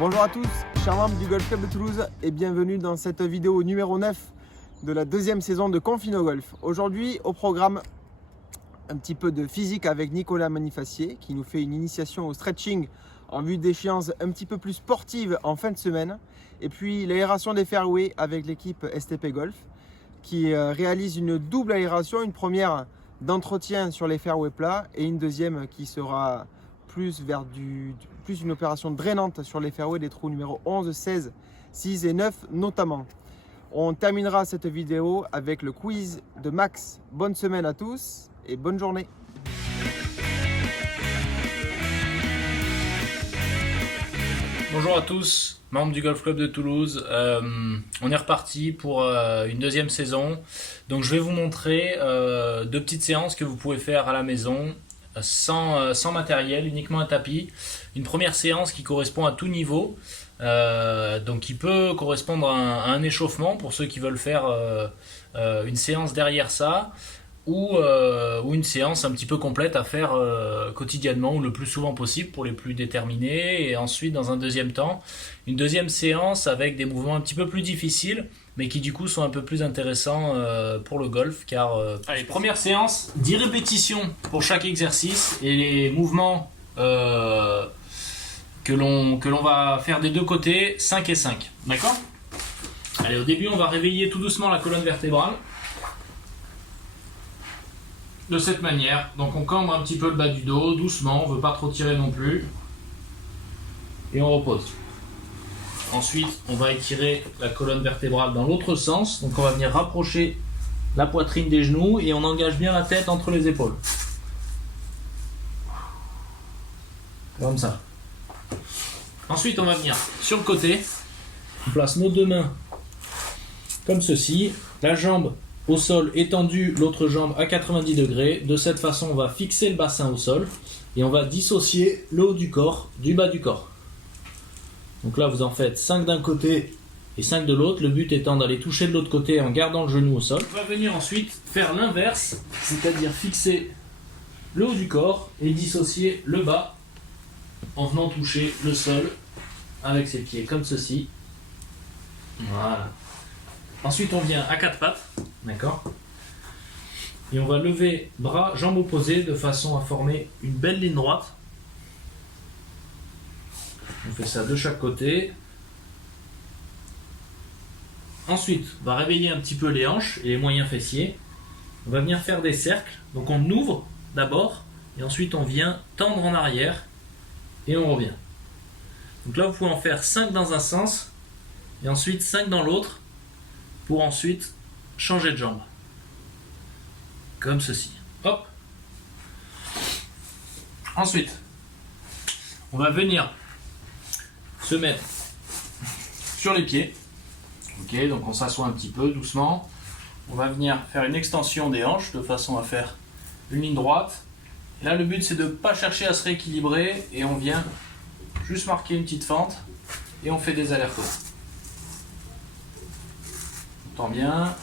Bonjour à tous, chers membres du Golf Club de Toulouse et bienvenue dans cette vidéo numéro 9 de la deuxième saison de Confino Golf. Aujourd'hui au programme un petit peu de physique avec Nicolas Manifacier qui nous fait une initiation au stretching en vue d'échéances un petit peu plus sportives en fin de semaine. Et puis l'aération des fairways avec l'équipe STP Golf qui réalise une double aération, une première d'entretien sur les fairways plats et une deuxième qui sera plus vers plus une opération drainante sur les fairways des trous numéro 11, 16, 6 et 9 notamment. On terminera cette vidéo avec le quiz de Max. Bonne semaine à tous et bonne journée. Bonjour à tous, membres du Golf Club de Toulouse. On est reparti pour une deuxième saison. Donc je vais vous montrer deux petites séances que vous pouvez faire à la maison sans matériel, uniquement un tapis. Une première séance qui correspond à tout niveau, donc qui peut correspondre à un échauffement pour ceux qui veulent faire une séance derrière ça. Ou une séance un petit peu complète à faire quotidiennement ou le plus souvent possible pour les plus déterminés. Et ensuite, dans un deuxième temps, une deuxième séance avec des mouvements un petit peu plus difficiles, mais qui du coup sont un peu plus intéressants pour le golf. Car allez, première séance, 10 répétitions pour chaque exercice et les mouvements que l'on va faire des deux côtés, 5 et 5. D'accord ? Allez, au début, on va réveiller tout doucement la colonne vertébrale. De cette manière, donc on cambre un petit peu le bas du dos, doucement, on ne veut pas trop tirer non plus. Et on repose. Ensuite, on va étirer la colonne vertébrale dans l'autre sens. Donc on va venir rapprocher la poitrine des genoux et on engage bien la tête entre les épaules. Comme ça. Ensuite, on va venir sur le côté. On place nos deux mains comme ceci. La jambe au sol étendu, l'autre jambe à 90 degrés. De cette façon, on va fixer le bassin au sol et on va dissocier le haut du corps du bas du corps. Donc là, vous en faites 5 d'un côté et 5 de l'autre. Le but étant d'aller toucher de l'autre côté en gardant le genou au sol. On va venir ensuite faire l'inverse, c'est-à-dire fixer le haut du corps et dissocier le bas en venant toucher le sol avec ses pieds comme ceci. Voilà. Ensuite, on vient à quatre pattes, d'accord ? Et on va lever bras, jambes opposées de façon à former une belle ligne droite. On fait ça de chaque côté. Ensuite, on va réveiller un petit peu les hanches et les moyens fessiers. On va venir faire des cercles. Donc on ouvre d'abord et ensuite on vient tendre en arrière et on revient. Donc là, vous pouvez en faire 5 dans un sens et ensuite 5 dans l'autre. Pour ensuite changer de jambe. Comme ceci. Hop. Ensuite, on va venir se mettre sur les pieds. Ok, donc on s'assoit un petit peu doucement. On va venir faire une extension des hanches de façon à faire une ligne droite. Et là, le but, c'est de ne pas chercher à se rééquilibrer et on vient juste marquer une petite fente et on fait des allers-retours. Bien,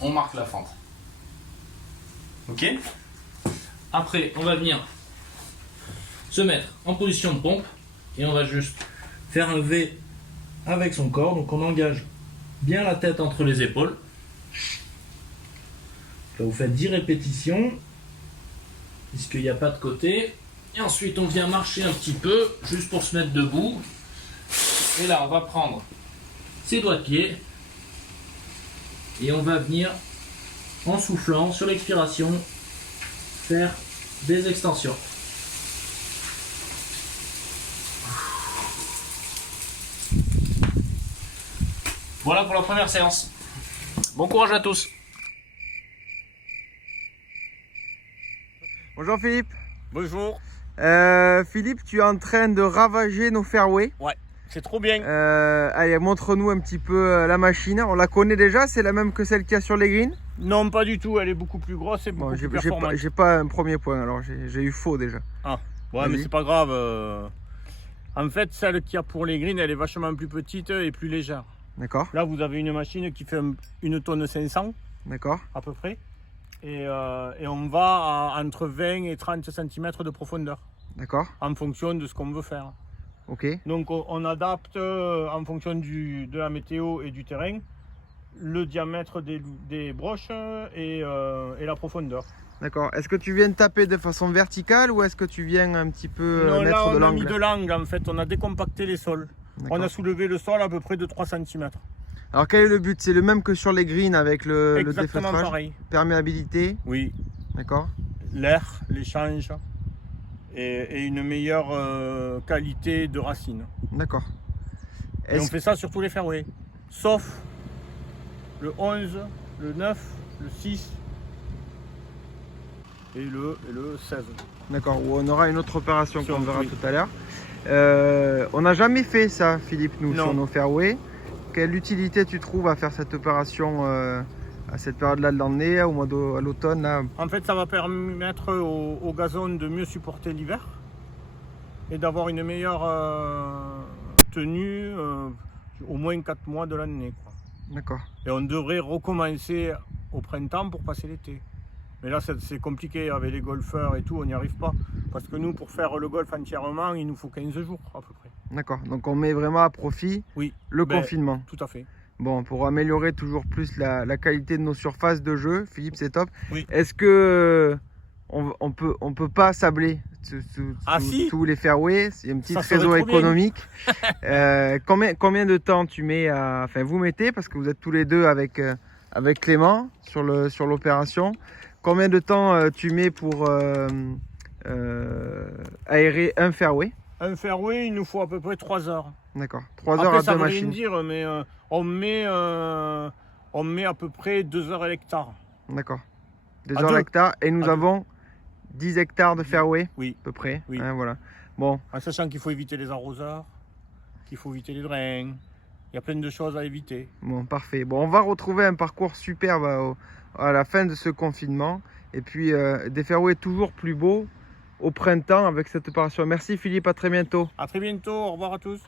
on marque la fente. Ok. Après, on va venir se mettre en position de pompe et on va juste faire un V avec son corps. Donc on engage bien la tête entre les épaules. Là, vous faites 10 répétitions puisqu'il n'y a pas de côté. Et ensuite, on vient marcher un petit peu juste pour se mettre debout. Et là, on va prendre ses doigts de pied. Et on va venir, en soufflant, sur l'expiration, faire des extensions. Voilà pour la première séance. Bon courage à tous. Bonjour Philippe. Bonjour. Philippe, tu es en train de ravager nos fairways. Ouais, c'est trop bien. Allez, montre-nous un petit peu la machine. On la connaît déjà, c'est la même que celle qu'il y a sur les greens? Non, pas du tout. Elle est beaucoup plus grosse et beaucoup plus performante. J'ai pas un premier point, alors j'ai eu faux déjà. Ah, ouais, mais c'est pas grave. En fait, celle qu'il y a pour les greens, elle est vachement plus petite et plus légère. D'accord. Là, vous avez une machine qui fait une tonne 500. D'accord. À peu près. Et on va à entre 20 et 30 cm de profondeur. D'accord. En fonction de ce qu'on veut faire. Ok. Donc on adapte en fonction de la météo et du terrain le diamètre des broches et la profondeur. D'accord. Est-ce que tu viens de taper de façon verticale ou est-ce que tu viens un petit peu Non, là mettre de on a mis l'angle? de l'angle en fait, on a décompacté les sols. D'accord. On a soulevé le sol à peu près de 3 cm. Alors quel est le but? C'est le même que sur les greens avec le Exactement défeutrage, pareil. perméabilité, Oui, d'accord? l'air, l'échange et une meilleure qualité de racines. D'accord. Et on Est-ce fait ça sur tous les fairways, sauf le 11, le 9, le 6 et le 16. D'accord, où on aura une autre opération Sur- qu'on verra oui. tout à l'heure. On n'a jamais fait ça, Philippe, nous, Non. sur nos fairways. Quelle utilité tu trouves à faire cette opération à cette période-là de l'année, au mois à l'automne là? En fait, ça va permettre au gazon de mieux supporter l'hiver et d'avoir une meilleure tenue au moins 4 mois de l'année, quoi. D'accord. Et on devrait recommencer au printemps pour passer l'été. Mais là, c'est compliqué avec les golfeurs et tout, on n'y arrive pas. Parce que nous, pour faire le golf entièrement, il nous faut 15 jours à peu près. D'accord, donc on met vraiment à profit Oui, le Ben, confinement. tout à fait. Bon, pour améliorer toujours plus la qualité de nos surfaces de jeu, Philippe, c'est top. Oui. Est-ce que on peut pas sabler Ah, si. tous les fairways? C'est une petite Ça serait raison trop bien. économique. Combien de temps tu mets enfin vous mettez, parce que vous êtes tous les deux avec Clément sur l'opération. Combien de temps tu mets pour aérer un fairway? Un fairway, il nous faut à peu près 3 heures. D'accord. 3 heures Après, à ça deux veut rien machines. dire, mais on met à peu près 2 heures à l'hectare. D'accord. 2 À heures deux. l'hectare. Et nous À deux. avons 10 hectares de fairway Oui, à peu près. Oui. Hein, voilà. Bon, en sachant qu'il faut éviter les arroseurs, qu'il faut éviter les drains. Il y a plein de choses à éviter. bon, parfait. Bon, on va retrouver un parcours superbe à la fin de ce confinement. Et puis des fairways toujours plus beaux au printemps avec cette opération. Merci Philippe, à très bientôt. A très bientôt, au revoir à tous.